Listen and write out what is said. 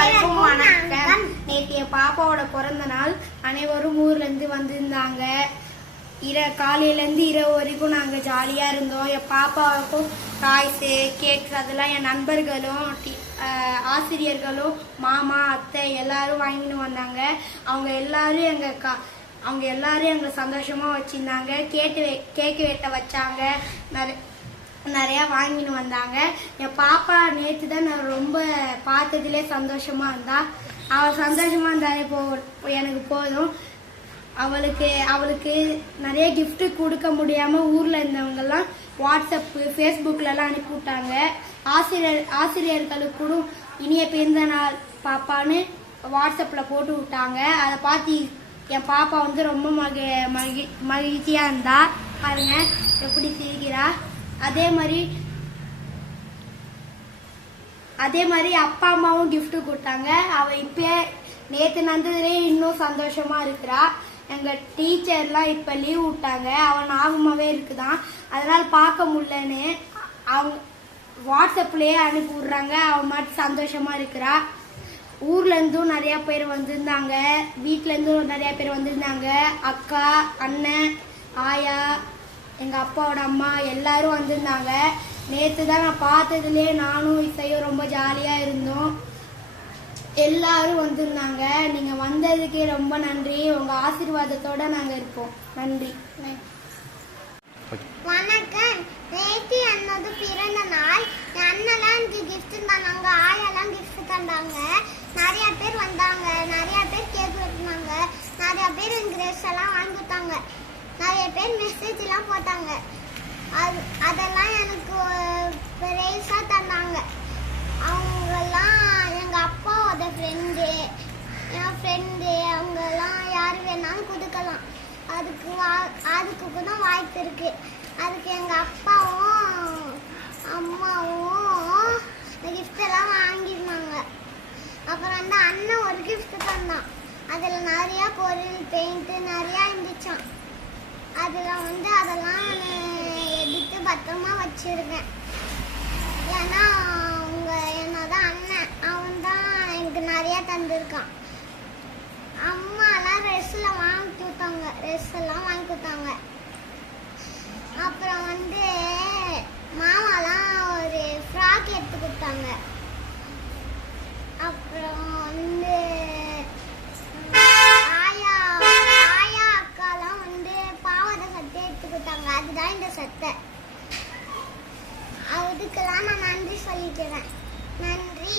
அனைவருக்கும் வணக்கம் நேற்று என் பாப்பாவோட பிறந்த நாள். அனைவரும் ஊர்ல இருந்து வந்திருந்தாங்க. இர காலையில இருந்து இரவு வரைக்கும் நாங்க ஜாலியா இருந்தோம். என் பாப்பாவுக்கும் டாய்ஸு கேக்ஸ் அதெல்லாம் என் நண்பர்களும் ஆசிரியர்களும் மாமா அத்தை எல்லாரும் வாங்கின்னு வந்தாங்க. அவங்க எல்லாரும் எங்க கா அவங்க எல்லாரும் எங்களை சந்தோஷமா வச்சிருந்தாங்க. கேட்டு கேக்கு வெட்ட வச்சாங்க. நிறைய நிறையா வாங்கின்னு வந்தாங்க. என் பாப்பா நேற்று தான் நான் ரொம்ப பார்த்ததுலே சந்தோஷமாக இருந்தா. அவள் சந்தோஷமாக இருந்தாலே போ எனக்கு போதும். அவளுக்கு அவளுக்கு நிறைய கிஃப்ட்டு கொடுக்க முடியாமல் ஊரில் இருந்தவங்கெல்லாம் வாட்ஸ்அப்பு ஃபேஸ்புக்கிலலாம் அனுப்பி விட்டாங்க ஆசிரியர் ஆசிரியர்களுக்கு கூட இனிய பிறந்த நாள் பாப்பான்னு வாட்ஸ்அப்பில் போட்டு விட்டாங்க. அதை பார்த்து என் பாப்பா வந்து ரொம்ப மகி மகி மகிழ்ச்சியாக இருந்தா. பாருங்க எப்படி சிரிக்கிறா. அதே மாதிரி அதே மாதிரி அப்பா அம்மாவும் கிஃப்ட் கொடுத்தாங்க. அவ இப்பயே நேத்து நடந்ததுலே இன்னும் சந்தோஷமா இருக்கிறா. எங்க டீச்சர்லாம் இப்ப லீவ் விட்டாங்க. அவன் ஞாபகமாவே இருக்குதான். அதனால பார்க்க முடியலன்னு அவங்க வாட்ஸ்அப்லயே அனுப்பி விடுறாங்க. அவன் மட்டும் சந்தோஷமா இருக்கிறா. ஊர்ல இருந்தும் நிறைய பேர் வந்திருந்தாங்க. வீட்ல இருந்தும் நிறைய பேர் வந்திருந்தாங்க. அக்கா அண்ணன் ஆயா எங்கள் அப்பாவோட அம்மா எல்லாரும் வந்திருந்தாங்க. நேற்று தான் நான் பார்த்ததுலேயே நானும் இசையும் ரொம்ப ஜாலியாக இருந்தோம். எல்லாரும் வந்திருந்தாங்க. நீங்கள் வந்ததுக்கே ரொம்ப நன்றி. உங்கள் ஆசீர்வாதத்தோட நாங்கள் இருப்போம். நன்றி. வணக்கம். நேற்று என்னது பிறந்த நாள். என் அண்ணெல்லாம் எனக்கு gift தந்தாங்க. ஆயெல்லாம் கிஃப்ட் தந்தாங்க. நிறைய பேர் வந்தாங்க. நிறைய பேர் கேக் வெட்டினாங்க. நிறைய பேர் எனக்கு ட்ரெஸ் எல்லாம் வாங்கி கொடுத்தாங்க. நிறைய பேர் மெசேஜ்லாம் போட்டாங்க. அது அதெல்லாம் எனக்கு பிரைஸா தந்தாங்க. அவங்கெல்லாம் எங்கள் அப்பாவோட ஃப்ரெண்டு என் ஃப்ரெண்டு அவங்கெல்லாம் யார் வேணாலும் கொடுக்கலாம். அதுக்கு வா- அதுக்கு கூட வாய்ப்பு இருக்குது அதுக்கு எங்கள் அப்பாவும் அம்மாவும் கிஃப்டெல்லாம் வாங்கியிருந்தாங்க. அப்புறம் வந்து அண்ணன் ஒரு கிஃப்ட் தந்தான். அதில் நிறையா பொருள் பெயிண்ட்டு நிறையா இருந்துச்சான் அதில் வந்து அதெல்லாம் நான் எடுத்து பத்திரமா வச்சுருக்கேன். ஏன்னா அவங்க என்னோட அண்ணன் அவன் தான் எனக்கு நிறைய தந்திருக்கான். அம்மாலாம் ட்ரெஸ்ஸில் வாங்கி கொடுத்தாங்க. ட்ரெஸ் எல்லாம் வாங்கி கொடுத்தாங்க. அப்புறம் வந்து மாமாலாம் ஒரு ஃப்ராக் எடுத்து கொடுத்தாங்க. அப்புறம் வந்து ஆயா ஆயா அக்காலாம் வந்து பாவாடை சட்டை எடுத்து கொடுத்தாங்க அதுதான் இந்த சட்டை அதுக்கெல்லாம் நான் நன்றி சொல்லிக்கிறேன். நன்றி.